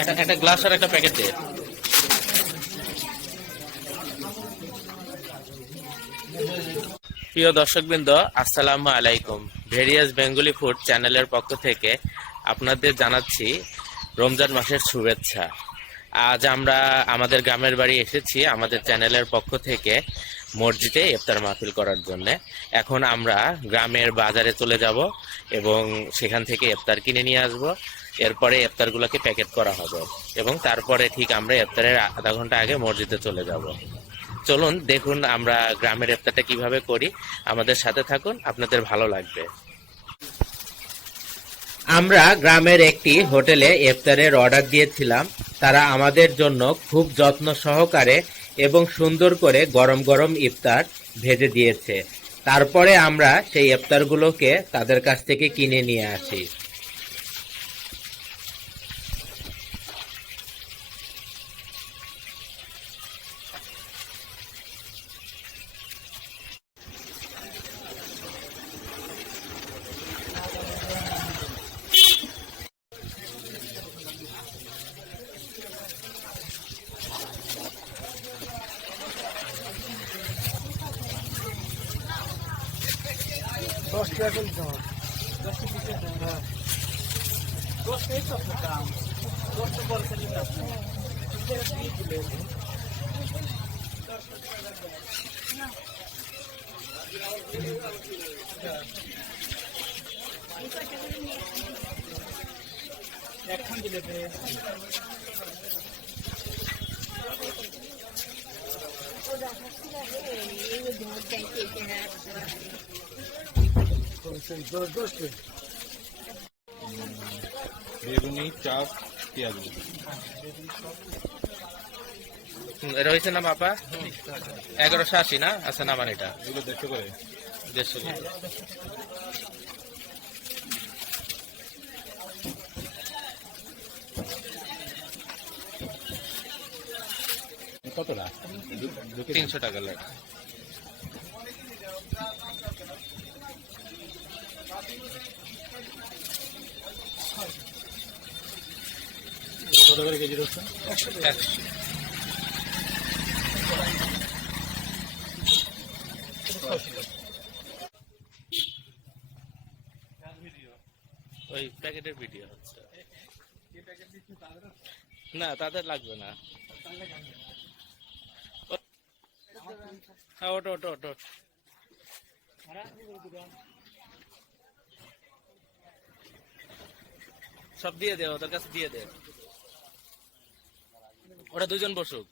একটা গ্লাস আর একটা প্যাকেট দে। প্রিয় দর্শকবৃন্দ, আসসালামু আলাইকুম। ভেরিয়াস বেঙ্গলি ফুড চ্যানেলের পক্ষ থেকে আপনাদের জানাচ্ছি রমজান মাসের শুভেচ্ছা। আজ আমরা আমাদের গ্রামের বাড়ি এসেছি আমাদের চ্যানেলের পক্ষ থেকে মসজিদে ইফতার মাহফিল করার জন্য। এখন আমরা গ্রামের বাজারে চলে যাব এবং সেখান থেকে ইফতার কিনে নিয়ে আসব। এরপরে ইফতারগুলোকে প্যাকেট করা হবে এবং তারপরে ঠিক আমরা ইফতারের আধা ঘন্টা আগে মসজিদে চলে যাব। চলুন দেখুন আমরা গ্রামের ইফতারটা কিভাবে করি। আমাদের সাথে থাকুন, আপনাদের ভালো লাগবে। আমরা গ্রামের একটি হোটেলে ইফতারের অর্ডার দিয়েছিলাম। তারা আমাদের জন্য খুব যত্ন সহকারে এবং সুন্দর করে গরম গরম ইফতার ভেজে দিয়েছে। তারপরে আমরা সেই ইফতারগুলোকে তাদের কাছ থেকে কিনে নিয়ে আসি। বেগুনি, চাপ, পেঁয়াজ। এটা হয়েছে না বাপা? 1180 না? আচ্ছা, নামান এটা এগুলো 150 করে। 150 করে। কতটা? 300 টাকা লাগে। কত করে কেজি রয়েছে? 100। ওই প্যাকেটের ভিডিও হচ্ছে না, তাদের লাগবে না। হ্যাঁ, ওটো ওটো ওটো। সব দিয়ে দে, ওদের কাছে দিয়ে দে। ওরা দুজন বসুক।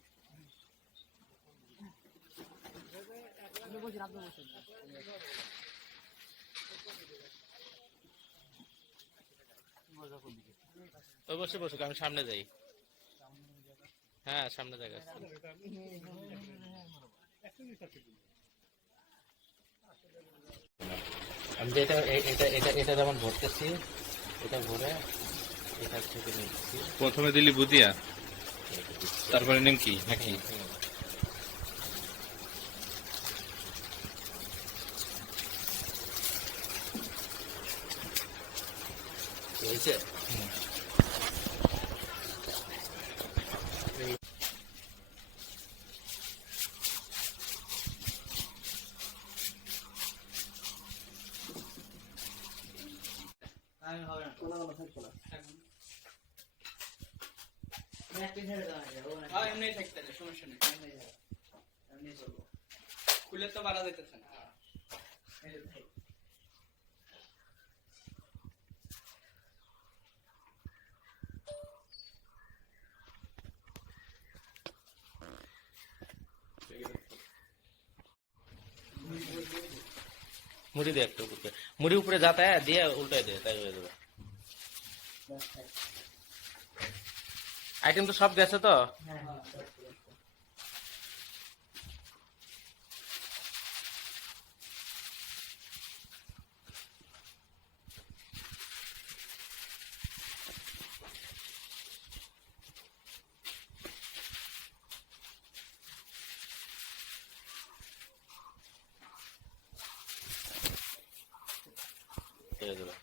ওই বসে বসুক, আমি সামনে যাই। হ্যাঁ, সামনে জায়গা আছে। আমি যে এটা এটা এটা এটা যেমন ভরতেছি, এটা ভরে এটা থেকে নিচ্ছি। প্রথমে দিলি বুদিয়া, তারপরে নিমকি নাকি? হয়েছে? এমনি থাকতে সমস্যা নেই, এমনি চলবো। খুলে তো বাড়া যাইতেছে না। মুড়ি দে একটু উপরে, মুড়ি উপরে যাতায় দিয়ে উল্টাই দে, তাই হয়ে যাবে। আইটেম তো সব গেছে তো। হয়ে যাবে।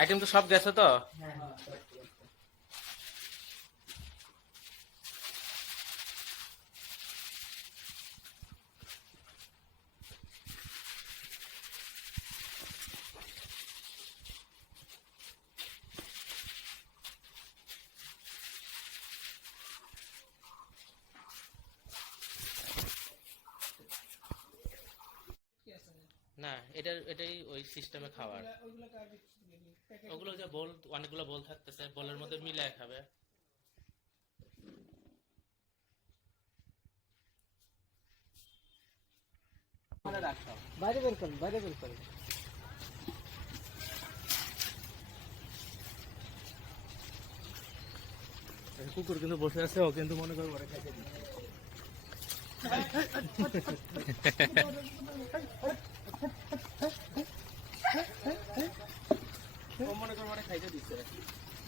আইটেম তো সব গেছে তো? না, এটাই ওই সিস্টেমে খাওয়ার। ওগুলো যে বোল, অনেকগুলো বোল থাকতেছে, বোলের মধ্যে মিলায় খাবে। বাইরে বের করুন, বাইরে বের করুন। কুকুর কিন্তু বসে আছে, ও কিন্তু মনে করে ওরা খাইতে দিচ্ছে।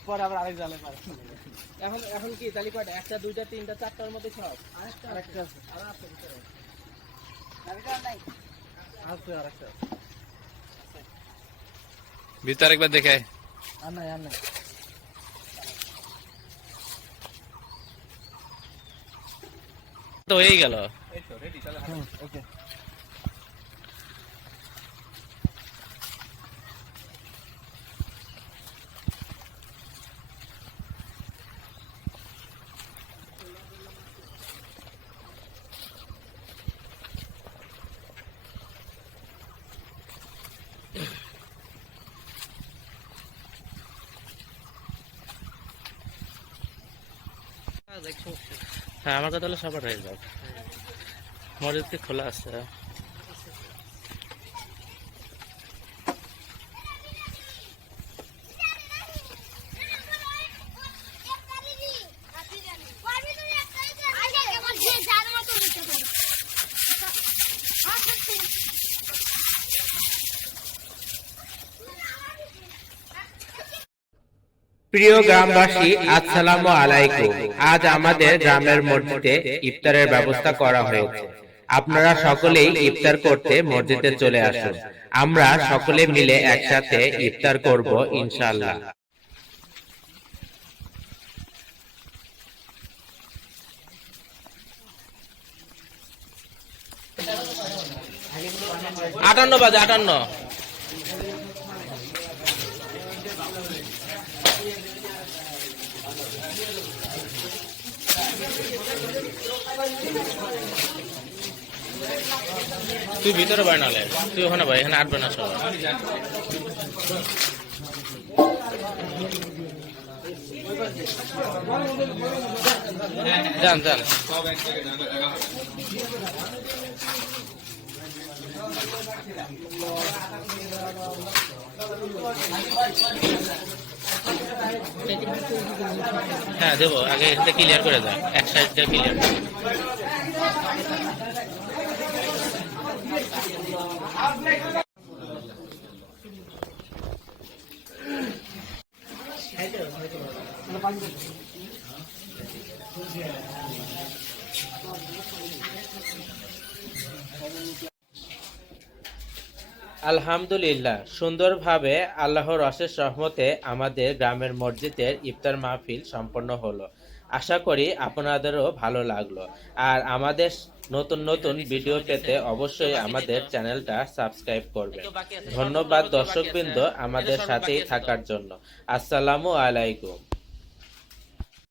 পরে আবার আরেক জালে পারে। এখন এখন কি তালি কয়টা? একটা, দুইটা, তিনটা, চারটার মধ্যে সব। আরেকটা আছে। আর আছে ভিতরে। আছে আরেকটা। ভিতরে একবার দেখে আয়। আর নাই, আর নাই। তো হয়েই গেল। এই তো রেডি, তাহলে ওকে। হ্যাঁ, আমার কথা হলো সবার হয়ে যাক। মসজিদ কি খোলা আছে? প্রিয় গ্রামবাসী, আসসালামু আলাইকুম। আজ আমাদের গ্রামের মসজিদে ইফতারের ব্যবস্থা করা হয়েছে। আপনারা সকলেই ইফতার করতে মসজিদে চলে আসুন। আমরা সকলে মিলে একসাথে ইফতার করব ইনশাআল্লাহ। আটান্ন বাজে, 58। তুই ভিতরে বাই নালে, তুই ওখানে ভাই, এখানে আটবে না সবাই। যান যান। হ্যাঁ দেবো, আগে এটা ক্লিয়ার করে দাও, এক সাইডটা ক্লিয়ার। আলহামদুলিল্লাহ, সুন্দরভাবে আল্লাহর অশেষ রহমতে আমাদের গ্রামের মসজিদের ইফতার মাহফিল সম্পন্ন হলো। আশা করি আপনাদেরও ভালো লাগলো। আর আমাদের নতুন নতুন ভিডিও পেতে অবশ্যই আমাদের চ্যানেলটা সাবস্ক্রাইব করবেন। ধন্যবাদ দর্শকবৃন্দ আমাদের সাথেই থাকার জন্য। আসসালামু আলাইকুম।